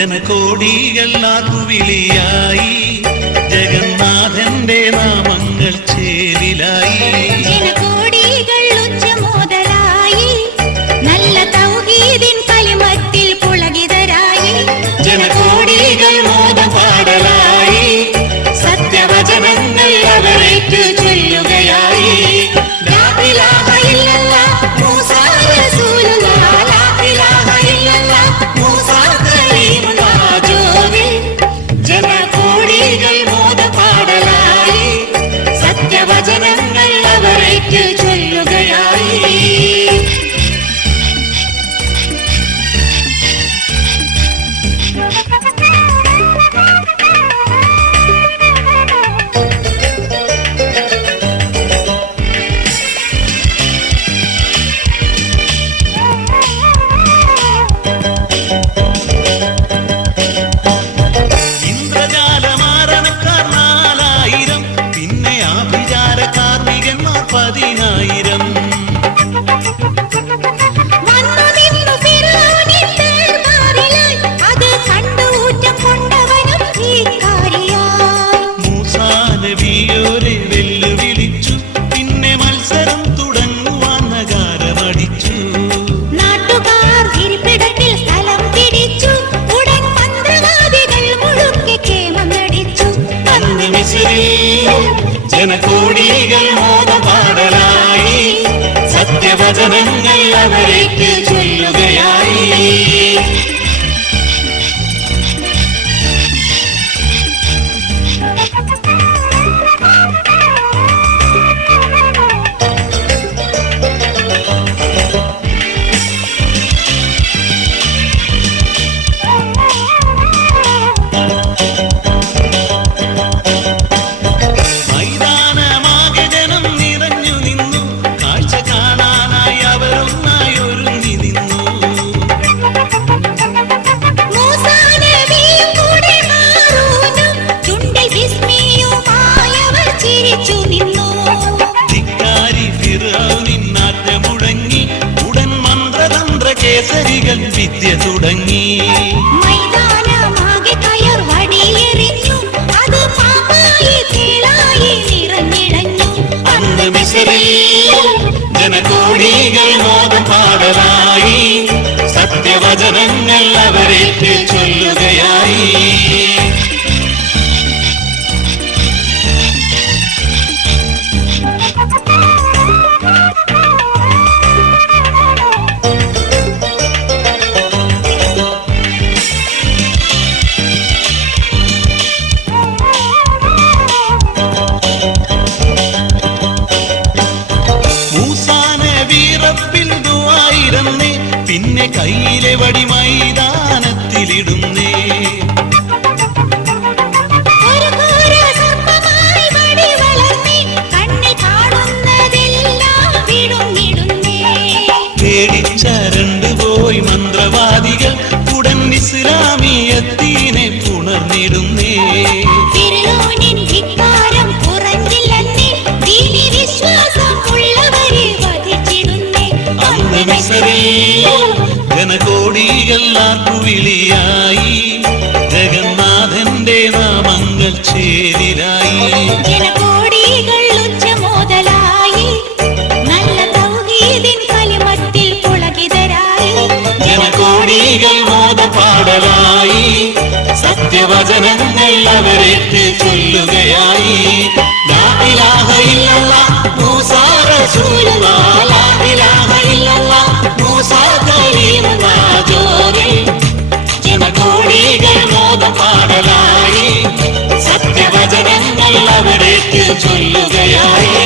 ജനകോടികളാകുവിളിയായി ജഗന്നാഥന്റെ നാമങ്ങൾ ചേരിലായി. ജനകോടികൾ ഉച്ചമോദലായി നല്ല തൗഹീദിൻ കലിമത്തിൽ പുളകിതരായി. ജനകോടികൾ മോദപാടലായി സത്യവചനങ്ങൾ അവരേറ്റു ചൊല്ലുകയായി. ലാ ഇലാഹ ഇല്ലല്ലാഹ് മൂസാ റസൂലുള്ളാഹ്, ലാ ഇലാഹ ഇല്ലല്ലാഹ് മൂസാ കലീമുല്ലാഹ് ജോവിൽ. ജനകോടികൾ മോദപാടലായി സത്യവചനങ്ങൾ അവരേറ്റു ചൊല്ലുകയായി. ഇന്ദ്രജാലമാരണക്കാർ 4000, പിന്നെ ആഭിചാര കാർമികന്മാർ 10,000. വന്നു നിന്നു ഫിർഔനിൻ ദർബാറിലായി, അത് കണ്ടു ഊറ്റം കൊണ്ടവനും ധിക്കാരിയായി. മൂസാ നബിയോരെ വെല്ലുവിളിച്ചു, പിന്നെ മത്സരം തുടങ്ങുവാൻ നഗാരമടിച്ചു. നാട്ടുകാർ ഇരിപ്പിടത്തിൽ സ്ഥലം പിടിച്ചു, ഉടൻ മന്ത്രവാദികൾ മുഴുക്കെ കേമം നടിച്ചു. അന്ന് മിസ്രിൽ ജനകോടികൾ മോദപാടലായി സത്യവചനങ്ങൾ അവരേറ്റ് ചൊല്ലുകയായി. മൈതാനമാകെ ജനം നിറഞ്ഞു നിന്നു, കാഴ്ച കാണാനായി അവരൊന്നായി ഒരുങ്ങി നിന്നു. മൂസാ നബിയും കൂടെ ഹാറൂനും ചുണ്ടിൽ വിസ്മയുമായവർ ചിരിച്ചു നിന്നു. ധിക്കാരി ഫിർഔനിൻ നാറ്റം മുഴങ്ങി, ഉടൻ മന്ത്രതന്ത്ര കേസരികൾ വിദ്യ തുടങ്ങി. മൈതാനമാകെ കയർ വടിയെറിഞ്ഞു, അത് പാമ്പായി തേളായി നിറഞ്ഞിടഞ്ഞു. അന്ന് മിസ്രിൽ ജനകോടികൾ മോദപാടലായി സത്യവചനങ്ങൾ അവരേറ്റ് ചൊല്ലുകയായി. മൂസാ നബി റബ്ബിൽ ദുആയിരന്നേ, പിന്നെ കയ്യിലെ വടി മൈതാനത്തിലിടുന്നേ. ഒരു ഘോര സർപ്പമായി വടി വളർന്നേ, കണ്ണിൽ കാണുന്നതെല്ലാം വിഴുങ്ങിടുന്നേ. പേടിച്ചരണ്ടുപോയി മന്ത്രവാദികൾ, ഉടൻ ഇസ്ലാമിയത്തീനെ പുണർന്നിടുന്നേ. ഫിർഔനിൻ ധിക്കാരം കുറഞ്ഞില്ലെന്നേ, ദീനി വിശ്വാസം ഉള്ളവരെ വധിച്ചിടുന്നേ. അന്ന് മിസ്രിൽ ജനകോടികൾ ആർപ്പുവിളിയായി ജഗന്നാഥന്റെ നാമങ്ങൾ ചേരിലായി. ജനകോടികൾ ഉച്ചമോദലായി നല്ല തൗഹീദിൻ കലിമത്തിൽ പുളകിതരായി. ജനകോടികൾ മോദപാടലായി സത്യവചനങ്ങൾ അവരേറ്റ് ചൊല്ലുകയായി. ലാ ഇലാഹ ഇല്ലല്ലാഹ് മൂസാ റസൂലുള്ളാഹ്, ലാ ഇലാഹ ഇല്ലല്ലാഹ് മൂസാ കലീമുല്ലാഹ് ജോറിൽ. ജനകോടികൾ മോദപാടലായി സത്യവചനങ്ങൾ അവരേറ്റ് ചൊല്ലുകയായി.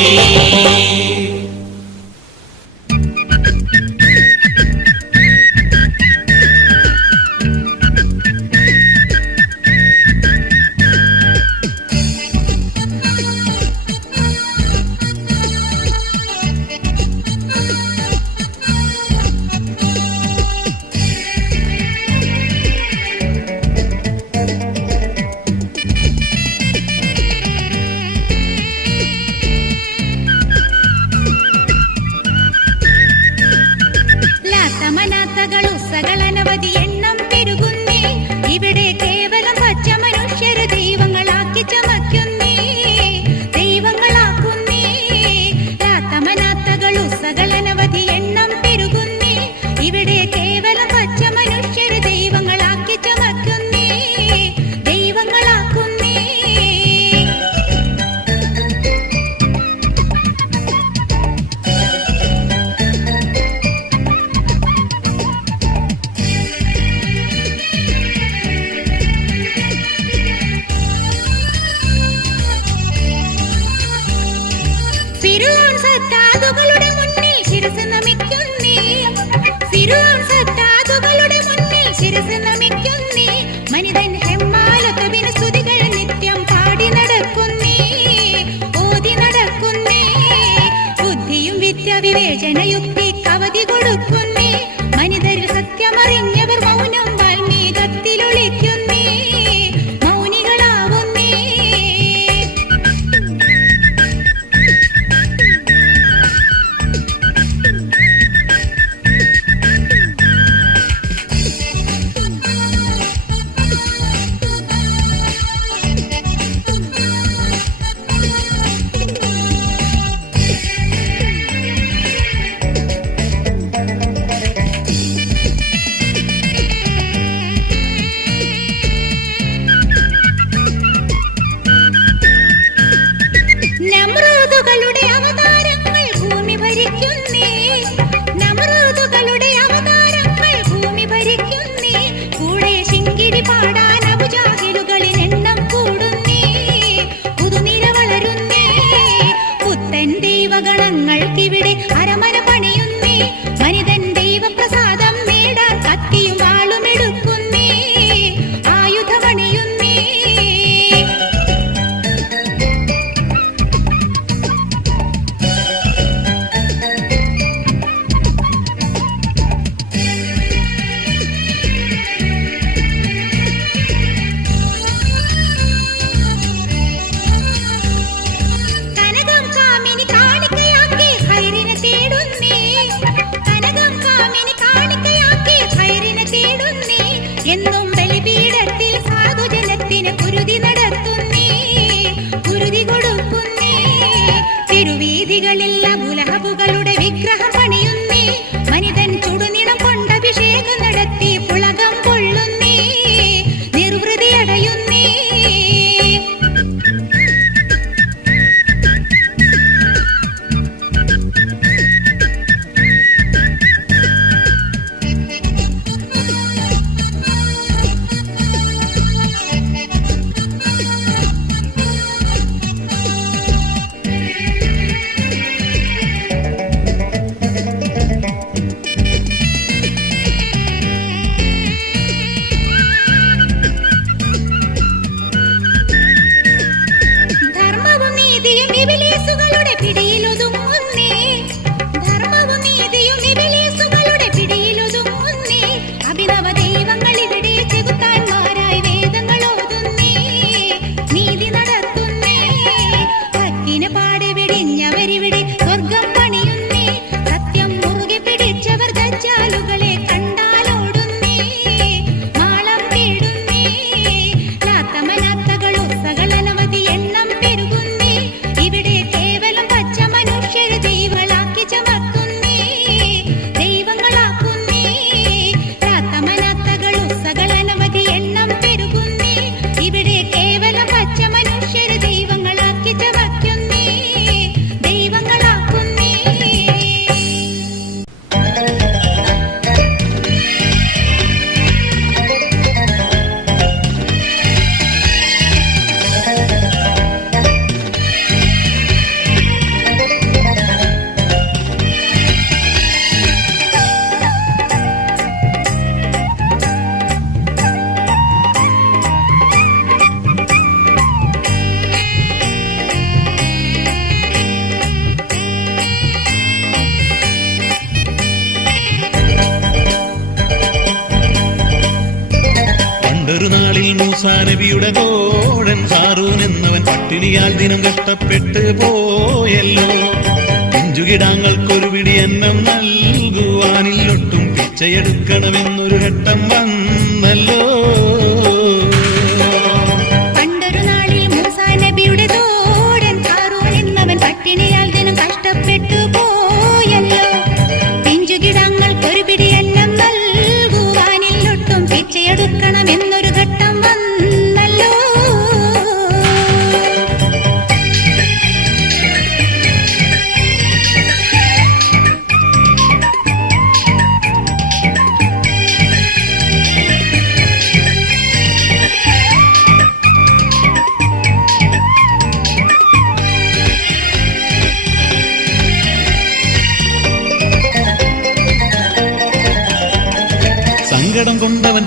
ശിരസ് നമിക്കുന്നേ മനിതൻ ഹെമ്മാലത്തുവിന് സ്തുതികൾ നിത്യം പാടി നടക്കുന്നേ ഓതി നടക്കുന്നേ ബുദ്ധിയും വിദ്യ വിവേചനയുക്തി കവതി കൊടുക്കുന്നേ മനിതരിൽ സത്യമറിഞ്ഞവർ മൗനം വാൽമീകത്തിലൊളിക്കുന്നേ മൗനികളാവുന്നേ നമ്രൂദുകളുടെ അവതാരങ്ങൾ ഭൂമി ഭരിക്കുന്നേ നമ്രൂദുകളുടെ അവതാരങ്ങൾ ഭൂമി ഭരിക്കുന്നേ കൂടെ ശിങ്കിടി പാടാൻ അബുജാഹിലുകളിൽ എണ്ണം കൂടുന്നേ പുതുനിര വളരുന്നേ പുത്തൻ ദൈവഗണങ്ങൾക്കിവിടെ അരമന പണിയുന്നേ മനിതൻ ദൈവപ്രസാദം നേടാൻ കത്തിയും വാളും എടുക്കുന്നേ ആയുധമണിയുന്നേ കനകം കാമിനി കാണിക്കയാക്കി ഖൈറിനെ തേടുന്നേ കനകം കാമിനി കാണിക്കയാക്കി ഖൈറിനെ തേടുന്നേ എന്നും ബലിപീഠത്തിൽ സാധുജനത്തിന് കുരുതി നടത്തുന്നേ കുരുതി കൊടുക്കുന്നേ തിരുവീഥികളിൽ അബുലഹബുകളുടെ വിഗ്രഹം പണിയുന്നേ മനിതൻ ചുടുനിണം കൊണ്ടഭിഷേകം നടത്തി പുളകം കൊള്ളുന്നേ നിർവൃതി അടയുന്നേ ധർമ്മവും നീതിയും ഇബിലീസുകളുടെ പിടിയിലൊതുങ്ങുന്നേ ധർമ്മവും നീതിയും ഇബിലീസുകളുടെ പിടിയിലൊതുങ്ങുന്നേ അഭിനവ ദൈവങ്ങൾ ഇവിടെ ചെകുത്താന്മാരായി വേദങ്ങൾ ഓതുന്നേ നീതി നടത്തുന്നേ ഹക്കിന് പാടെ വെടിഞ്ഞവരിവിടെ സ്വർഗം പണിയുന്നേ സത്യം മുറുകെ പിടിച്ചവർ ദജ്ജാലുകളെ കണ്ടാലോടുന്നേ മാളം തേടുന്നേ ലാത്തമനാത്തകളോ സകളനവധി എണ്ണം പെരുകുന്നേ ഇവിടെ കേവലം പച്ച മനുഷ്യരെ ദൈവങ്ങളാക്കി ചമക്കുന്നേ ദൈവങ്ങളാക്കുന്നേ ലാത്തമനാത്തകളോ സകളനവധി എണ്ണം പെരുകുന്നേ ഇവിടെ കേവലം പച്ച മനുഷ്യരെ ദൈവങ്ങളാക്കി ചമക്കുന്നേ ദൈവങ്ങളാക്കുന്നേ പണ്ടൊരു നാളിൽ മൂസാ നബിയുടെ തോഴൻ ഹാറൂൻ എന്നവൻ പട്ടിണിയാൽ ദിനം കഷ്ടപ്പെട്ട് പോയല്ലോ പിഞ്ചുകിടാങ്ങൾക്കൊരു പിടി അന്നം നൽകുവാനില്ലൊട്ടും പിച്ചയെടുക്കണമെന്നൊരു ഘട്ടം വന്നല്ലോ പണ്ടൊരു നാളിൽ മൂസാ നബിയുടെ തോഴൻ ഹാറൂൻ എന്നവൻ പട്ടിണിയാൽ ദിനം കഷ്ടപ്പെട്ടു പോയല്ലോ പിഞ്ചുകിടാങ്ങൾക്കൊരു പിടി അന്നം നൽകുവാനില്ലൊട്ടും പിച്ചയെടുക്കണമെന്നൊരു ഘട്ടം വന്നല്ലോ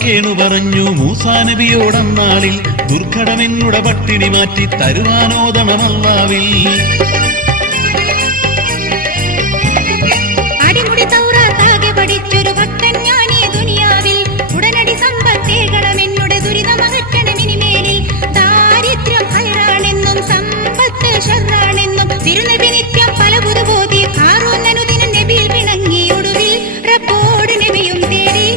കേണു പറഞ്ഞു മൂസാ നബിയോടന്നാളിൽ ദുർഘടമെന്നുടെ പട്ടിണി മാറ്റി തരുവാനോദമല്ലാവിൽ. അടിമുടി തൗറാത്താകെ പഠിച്ചൊരു ഭക്തൻ ഞാനീ ദുനിയാവിൽ. ഉടനടി സമ്പത്തേകണമെന്നുടെ ദുരിതമകറ്റണമിനിമേലിൽ. ദാരിദ്ര്യം ഹൈറാണെന്നും സമ്പത്ത് ഷർറാണെന്നും തിരുനബി നിത്യം പല പുതുബോധി. ഹാറൂനനുദിനം നബിയിൽ പിണങ്ങിയൊടുവിൽ റബ്ബോട് നബിയും തേടി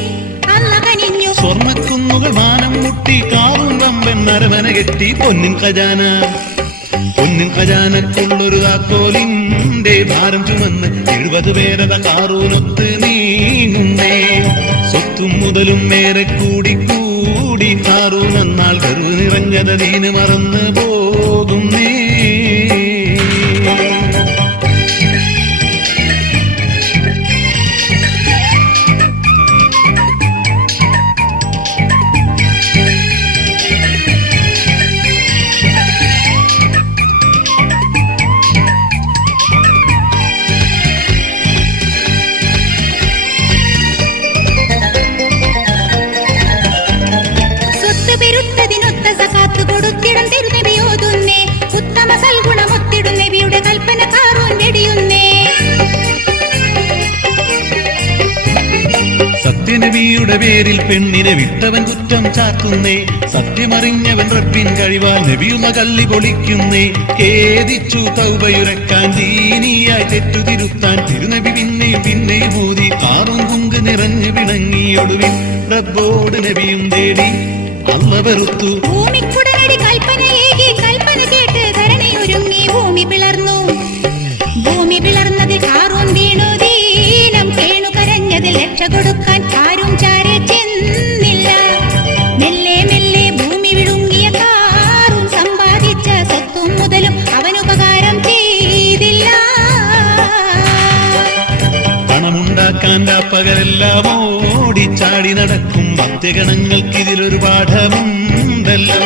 അല്ലാഹ് കനിഞ്ഞു. സ്വർണ്ണക്കുന്നുകൾ മാനം മുട്ടി കാറും വമ്പൻ നരമന കെട്ടി പൊന്നിൻ ഖജാനക്കുള്ളൊരു താക്കോലിന്റെ ഭാരം ചുമന്ന് 70 പേരത കാറൂനൊത്ത് നീങ്ങുന്നേ. സ്വത്തും മുതലും മേറെ കൂടി കാറൂനെന്നാൽ കരുവ് നിറഞ്ഞത ദീന് മറന്ന് പോകുന്നേ. സത്യനബിയുടെ പേരിൽ പെണ്ണിനെ വിട്ടവൻ കുറ്റം ചാക്കുന്നേ. സത്യമറിഞ്ഞവൻ റബ്ബിൻ കഴിവാൽ നബിയുമ കല്ലി പൊളിക്കുന്നേ. ഖേദിച്ചു തൗബയുരക്കാൻ ദീനിയായി തെറ്റുതിരുത്താൻ തിരുനബി പിന്നെയും ഊതി കാറും കുങ്ക് നിറഞ്ഞു പിണങ്ങിയൊടുവിൽ റബ്ബോട് നബിയും തേടി അല്ല വെറുത്തു. ഭൂമിക്കുടനടി കൽപ്പനയേകി കൽപ്പന കേട്ട് ധരണയൊരുങ്ങി ഭൂമി പിളർന്നു. ഭൂമി പിളർന്നതിൽ ഹാറൂൻ വീണു ദീനം കേണു കരഞ്ഞതിൽ രക്ഷ കൊടുക്കാൻ ആരും ചാരെ ചെന്നില്ല. മെല്ലെ മെല്ലെ ഭൂമി വിഴുങ്ങിയ ഹാറൂൻ സമ്പാദിച്ച സ്വത്തും മുതലും അവനുപകാരം ചെയ്തില്ല. പണമുണ്ടാക്കാൻ പകലെല്ലാം ഓടിച്ചാടി നടക്കും ഭക്തഗണങ്ങൾക്കിതിലൊരു പാഠമുണ്ടല്ലോ.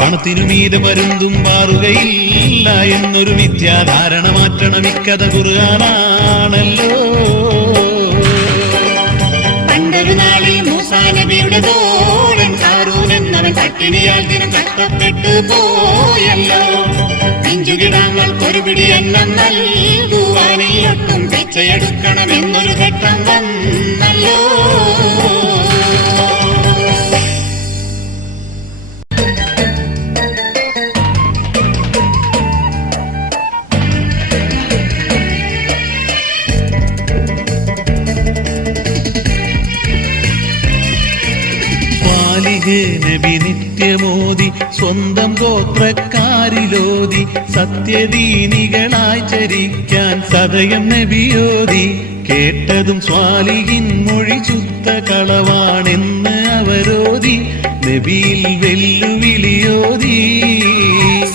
പണത്തിനു മീതെ പരുന്തും പാറുകയില്ല എന്നൊരു മിഥ്യാധാരണ മാറ്റണം ഇക്കഥ ഖുർആനാണല്ലോ. പണ്ടൊരു നാളിൽ മൂസാ നബിയുടെ തോഴൻ ഹാറൂൻ എന്നവൻ പട്ടിണിയാൽ ദിനം കഷ്ടപ്പെട്ടു പോയല്ലോ. പിഞ്ചുകിടാങ്ങൾക്കൊരു പിടി അന്നം നൽകുവാനൊട്ടും പിച്ചയെടുക്കണമെന്നൊരു ഘട്ടം വന്നല്ലോ. നബി നിത്യമോദി സ്വന്തം ഗോത്രക്കാരിലോതി സത്യദീനികളായി ചരിക്കാൻ സദയം നബിയോതി. കേട്ടതും സ്വാലിഹിൻ മൊഴി ശുദ്ധ കളവാണെന്ന് അവരോതി നബിയിൽ വെല്ലുവിളിയോതി.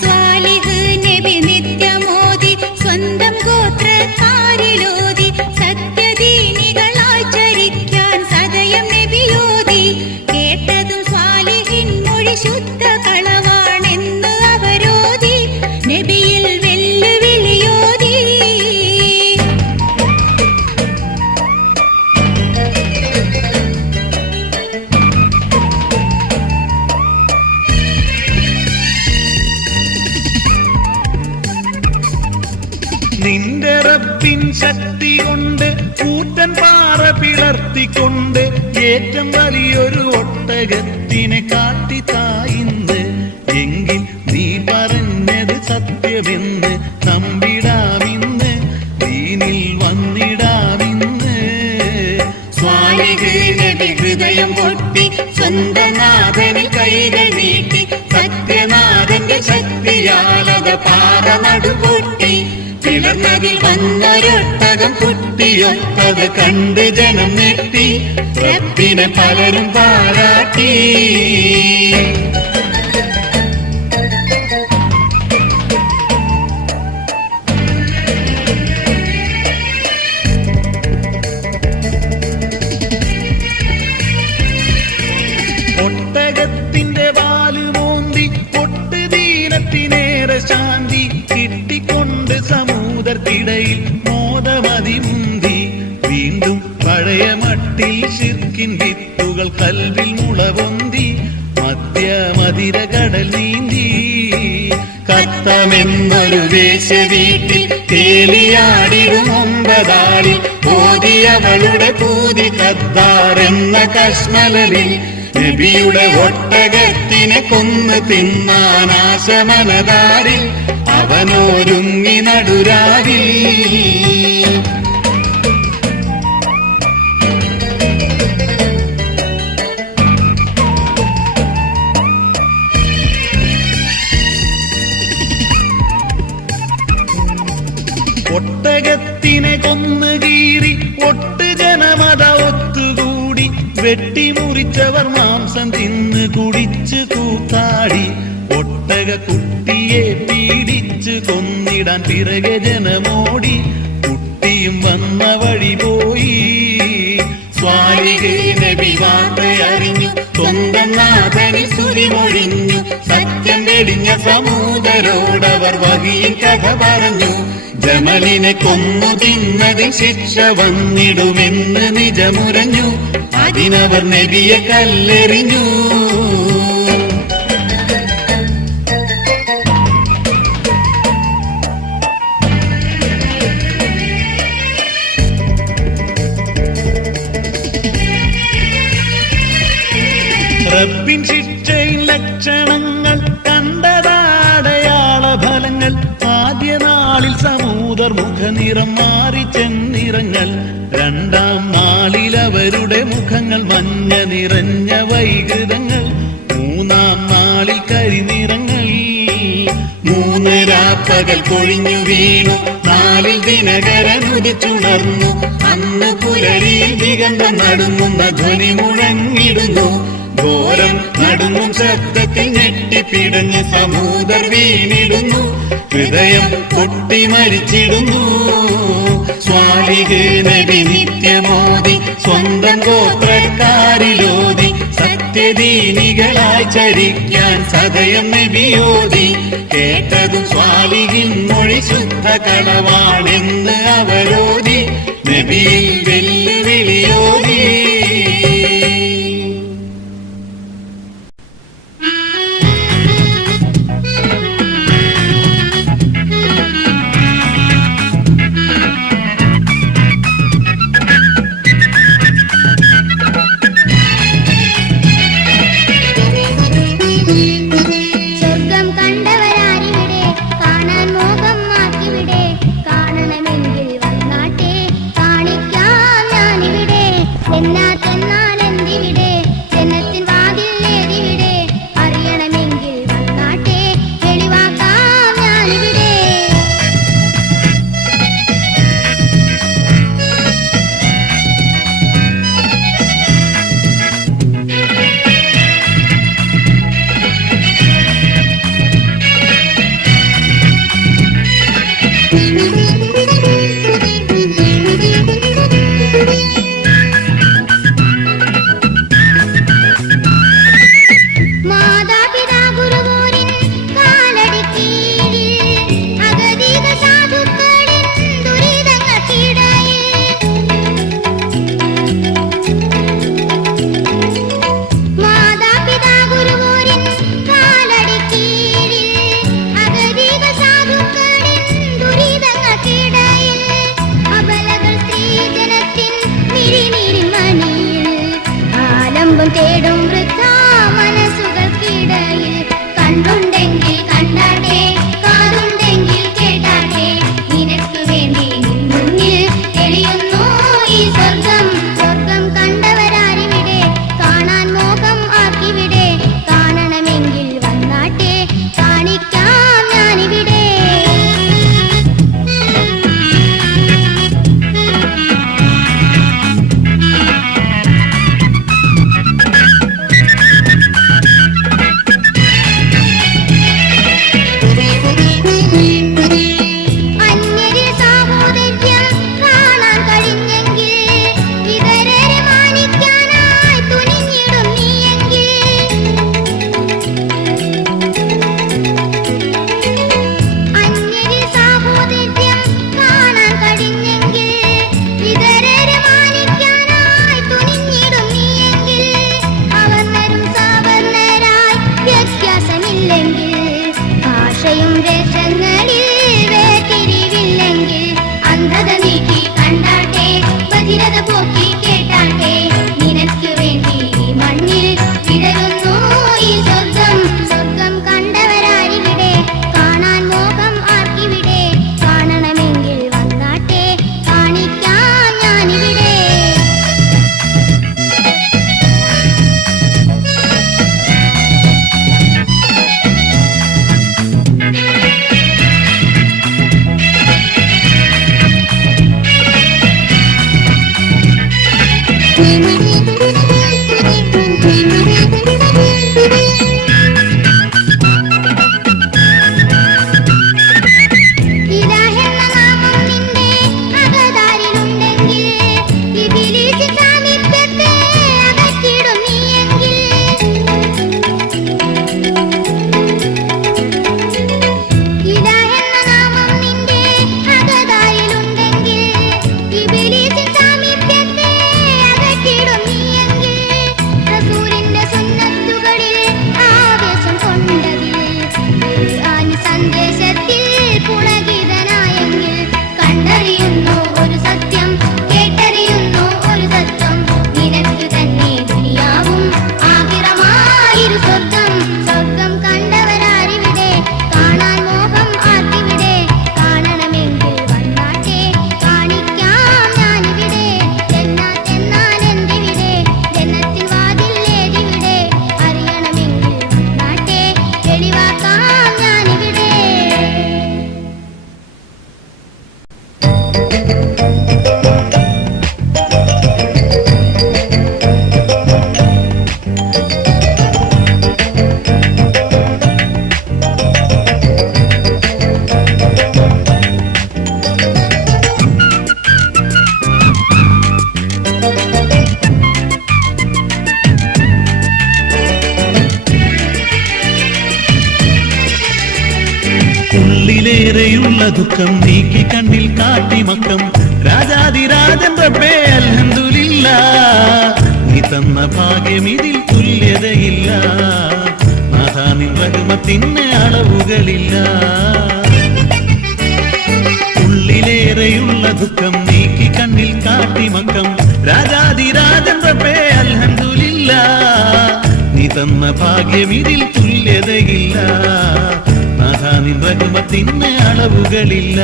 സ്വാലിഹ് നബി നിത്യമോദി സ്വന്തം ഗോത്രക്കാരിലോതി സത്യദീനികളായി ചരിക്കാൻ സദയം നബിയോതി. കേട്ടതും സ്വാലിഹിൻ മൊഴി ശുദ്ധ കളവാണെന്ന് അവരോതി നബിയിൽ വെല്ലുവിളിയോതി. നിന്റെ റബ്ബിൻ ശക്തി കൊണ്ട് കൂറ്റൻ പാറ പിളർത്തിക്കൊണ്ട് ഏറ്റവും വലിയൊരു ഒട്ടകത്തിനെ കാട്ടിത്തായിന്ന്. എങ്കിൽ നീ പറഞ്ഞത് സത്യമെന്ന് നമ്പിടാമിന്ന് ദീനിൽ വന്നിടാമിന്ന്. സ്വാലിഹ് നബി ഹൃദയം പൊട്ടി സ്വന്തനാഥനിൽ കൈകൾ നീട്ടി സത്യനാഥന്റെ ശക്തിയാലത പാറ നടുപൊട്ടി. പിളർന്നതിൽ വന്നൊരൊട്ടകം കുട്ടിയൊട്ടത് കണ്ട് ജനം നെട്ടി റബ്ബിനെ പലരും പാരാട്ടി. ഒട്ടകത്തിന്റെ വാല് മോന്തി പൊട്ട് ദീനത്തിനേറെ ശാന്തി കിട്ടിക്കൊണ്ട് സമൂദർക്കിടയിൽ മോദമതിമുന്തി. വീണ്ടും പഴയ മട്ടിൽ ശിർക്കിൻ വിത്തുകൾ കൽവിൽ കടൽ നീന്തി. കത്തമെന്നൊരു വേശ്യ വീട്ടിൽ കേളിയാടിടും 9 ആളിൽ ഓതിയവളുടെ പൂതി ഖദ്ദാറെന്ന കശ്മലരിൽ. നബിയുടെ ഒട്ടകത്തിനെ കൊന്നു തിന്നാൻ ആശമനതാരിൽ അവനൊരുങ്ങി നടുരാവിൽ. ഒട്ടകത്തിനെ കൊന്നു കീറി ഒട്ട് ജനമത ഒത്തുകൂടി. വെട്ടിമുറിച്ചവർ മാംസം തിന്ന് കുടിച്ചു കൂത്താടി. ഒട്ടക കുട്ടിയെ പീഡിച്ചു കൊന്നിടാൻ പിറകെ ജനമോടി. കുട്ടിയും വന്ന വഴി പോയി. സ്വാലിഹ് നബി വാർത്തയറിഞ്ഞു, സ്വന്തം നാഥനിൽ സുരിമൊഴിഞ്ഞു. സത്യം വെടിഞ്ഞ സമൂതരോടവർ വഹിയിൽ കഥ പറഞ്ഞു. ജമലിനെ കൊന്നു തിന്നതിൽ ശിക്ഷ വന്നിടുമെന്ന് നിജമുരഞ്ഞു. അതിനവർ നബിയെ കല്ലെറിഞ്ഞു. റബ്ബിൻ ശിക്ഷയിൽ ലക്ഷണങ്ങൾ കണ്ടതാടയാള ഫലങ്ങൾ. ആദ്യ നാളിൽ സമൂദർ മുഖനിറം മാറി ചെന്നിറങ്ങൾ. 2ാം നാളിൽ അവരുടെ മുഖങ്ങൾ മഞ്ഞ നിറഞ്ഞ വൈകൃതങ്ങൾ. 3ാം നാളിൽ കരിനിറങ്ങൾ. 3 രാപ്പകൽ കൊഴിഞ്ഞു വീണു. 4ൽ ദിനകരൻ ഉദിച്ചുണർന്നു. അന്ന് പുലരിയിൽ ദിഗന്ധം നടുങ്ങുന്ന ധ്വനി മുഴങ്ങിടുന്നു. ഘോരം നടുങ്ങും ശബ്ദത്തിൽ ഞെട്ടിപ്പിടഞ്ഞ് സമൂദർ വീണിടുന്നു. ഹൃദയം പൊട്ടി മരിച്ചിടുന്നു. സ്വാലിഹ് നബി നിത്യമോദി സ്വന്തം ഗോത്രക്കാരിലോതി. സത്യദീനികളായി ചരിക്കാൻ സദയം നബിയോതി. കേട്ടതും സ്വാലിഹിൻ മൊഴി ശുദ്ധ കളവാണെന്ന് അവരോധി. നബിയിൽ വെല്ലുവിളിയോതി. കാണണമെങ്കിൽ വന്നാട്ടെ, കാണിക്കാം ഉള്ളിലേറെയുള്ള ദുഃഖം നീക്കി കണ്ണിൽ കാട്ടി മക്കം രാജാതിരാജൻ റബ്ബേ അൽഹംദുലില്ലാ നീ തന്ന ഭാഗ്യം ഇതിൽ തുല്യതയില്ല നാഥാ നിൻ റഹ്മത്തിന് അളവുകളില്ല ഉള്ളിലേറെയുള്ള ദുഃഖം നീക്കി കണ്ണിൽ കാട്ടി മക്കം രാജാതിരാജൻ റബ്ബേ അൽഹംദുലില്ലാ നീ തന്ന ഭാഗ്യം ഇതിൽ തുല്യതയില്ല നാഥാ നിൻ റഹ്മത്തിന് അളവുകളില്ല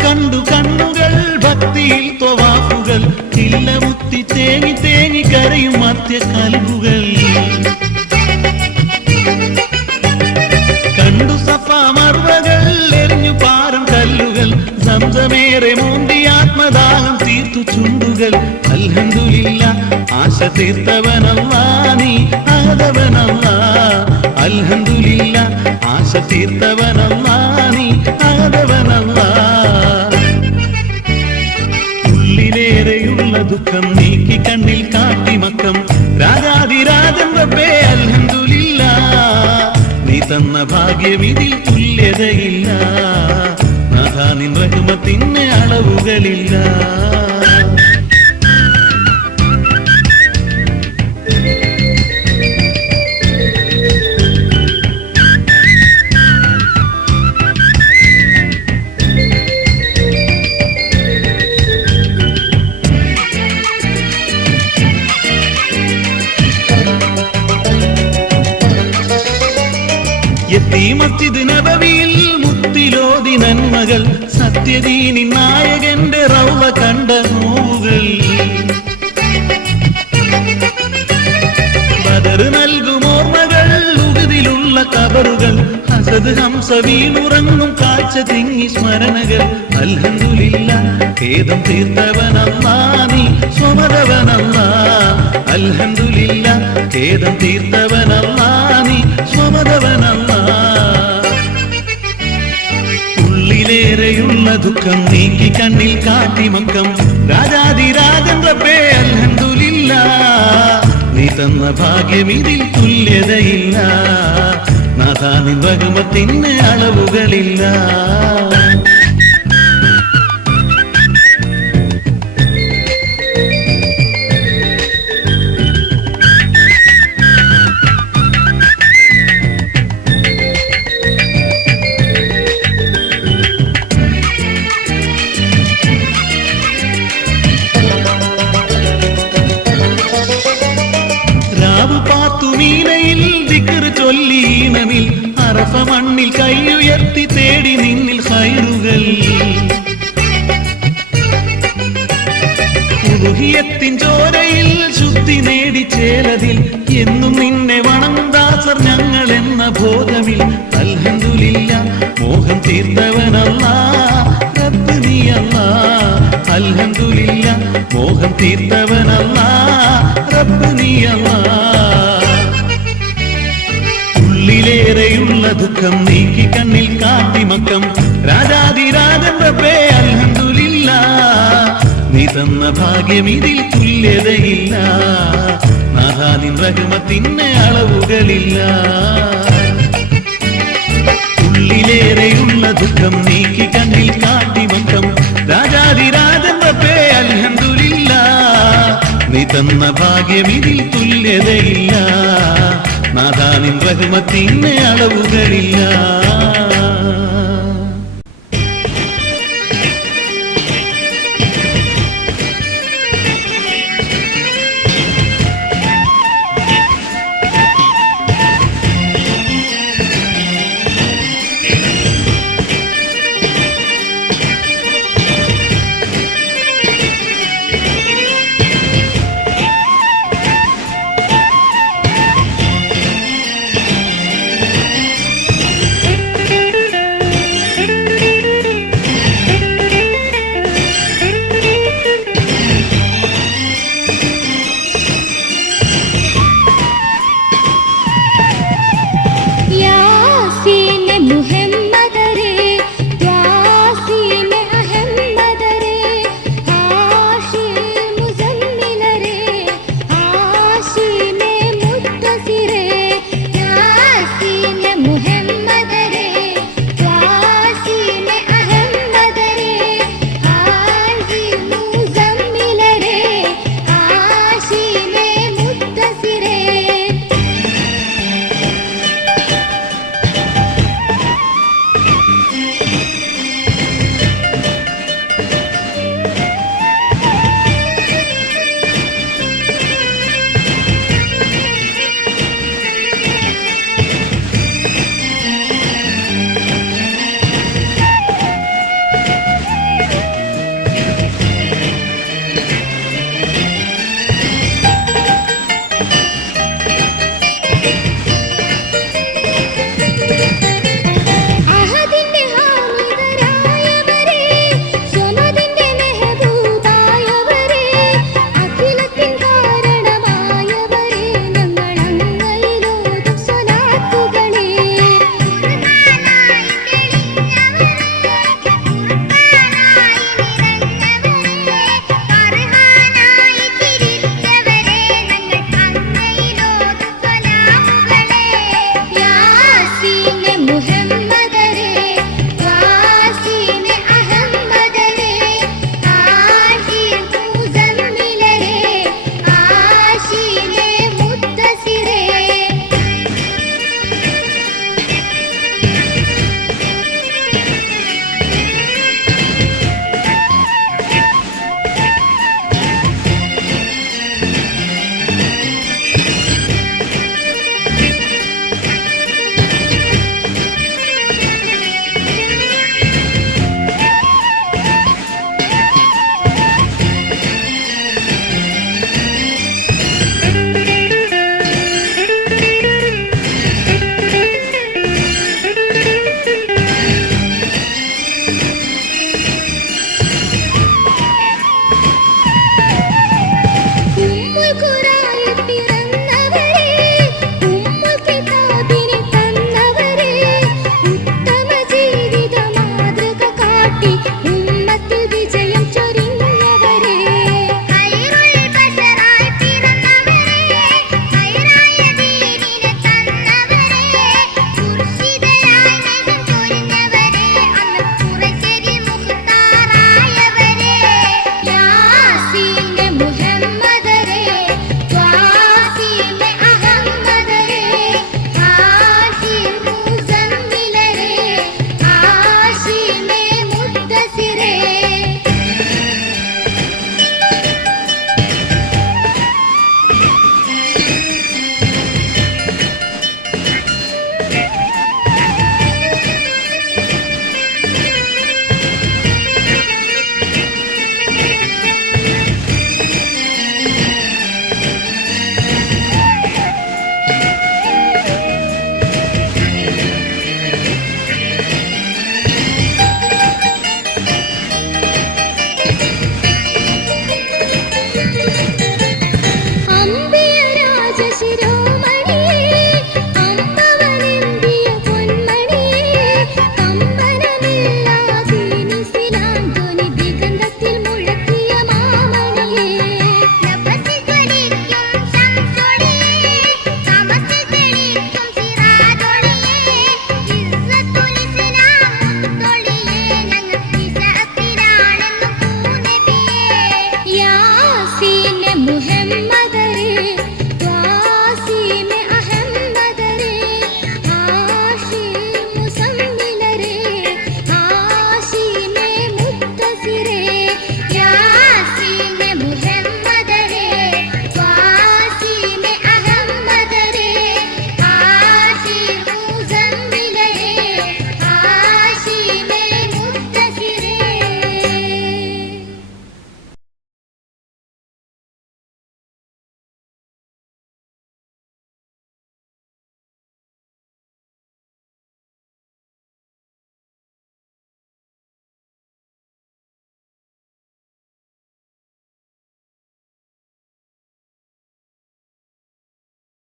കണ്ടു കണ്ണുകൾ ഭക്തിയിൽ ത്വവാഫുകൾ കില്ലമുത്തി തേങ്ങി തേങ്ങി കരയും മധ്യ കൽബുകൾ കണ്ടു സഫാ മർവകൾ എറിഞ്ഞു പാരം കല്ലുകൾ സംസമേറെ മൂന്തി ആത്മദാഹം തീർത്തു ചുണ്ടുകൾ അൽഹംദുലില്ലാ ആശ തീർത്തവനല്ലാ നീ ആദവനല്ലാ അൽഹംദുലില്ലാ ആശ തീർത്തവനല്ലാ നീ ആദവനല്ലാ ഉള്ളിലേറെയുള്ള ദുഃഖം നീക്കി കണ്ണിൽ കാട്ടി മക്കം രാജാതിരാജൻ റബ്ബേ അൽഹംദുലില്ലാ നീ തന്ന ഭാഗ്യം ഇതിൽ തുല്യതയില്ല നാഥാ നിൻ റഹ്മത്തിന് അളവുകളില്ല മസ്ജിദ് നബവിയിൽ മുത്തിലോതി നന്മകൾ സത്യദീനി നായകന്റെ റൗള കണ്ട നോവുകൾ ബദർ നൽകും ഓർമ്മകൾ ഉഹദിലുള്ള കബറുകൾ ഹസദ് ഹംസ വീണുറങ്ങും കാഴ്ച തിങ്ങി സ്മരണകൾ അൽഹംദുലില്ലാ ഖേദം തീർത്തവനല്ലാ നീ സ്വമതവനല്ലാ അൽഹംദുലില്ലാ ഖേദം തീർത്തവനല്ലാ നീ സ്വമതവനല്ലാ ഉള്ളിലേറെയുള്ള ദുഃഖം നീക്കി കണ്ണിൽ കാട്ടി മക്കം രാജാതിരാജൻ റബ്ബേ അൽഹംദുലില്ലാ നീ തന്ന ഭാഗ്യം ഇതിൽ തുല്യതയില്ല നാഥാ നിൻ റഹ്മത്തിന് അളവുകളില്ല മീനയിൽ ദിക്ർ ചൊല്ലീനമിൽ അറഫ മണ്ണിൽ കൈയുയർത്തി തേടി നിന്നിൽ ഖൈറുകൾ ഉലുഹിയത്തിൻ ചോരയിൽ ശുദ്ധി നേടി ചേലതിൽ എന്നും നിന്നെ വണങ്ങും ദാസർ ഞങ്ങൾ എന്ന ബോധമിൽ അൽഹംദുലില്ലാ മോഹം തീർത്തവനല്ലാ റബ്ബ് നീ അല്ലാ അൽഹംദുലില്ലാ മോഹം തീർത്തവനല്ലാ റബ്ബ് നീ അല്ലാ ഉള്ളിലേറെയുള്ള ദുഃഖം നീക്കി കണ്ണിൽ കാട്ടി മക്കം രാജാതിരാജൻ റബ്ബേ അൽഹംദുലില്ലാ നീ തന്ന ഭാഗ്യം ഇതിൽ തുല്യതയില്ല നാഥാ നിൻ റഹ്മത്തിന് അളവുകളില്ല ഉള്ളിലേറെയുള്ള ദുഃഖം നീക്കി കണ്ണിൽ കാട്ടി മക്കം രാജാതിരാജൻ റബ്ബേ അൽഹംദുലില്ലാ നീ തന്ന ഭാഗ്യം ഇതിൽ തുല്യതയില്ല നാഥാ നിൻ റഹ്മത്തിന് അളവുകളില്ല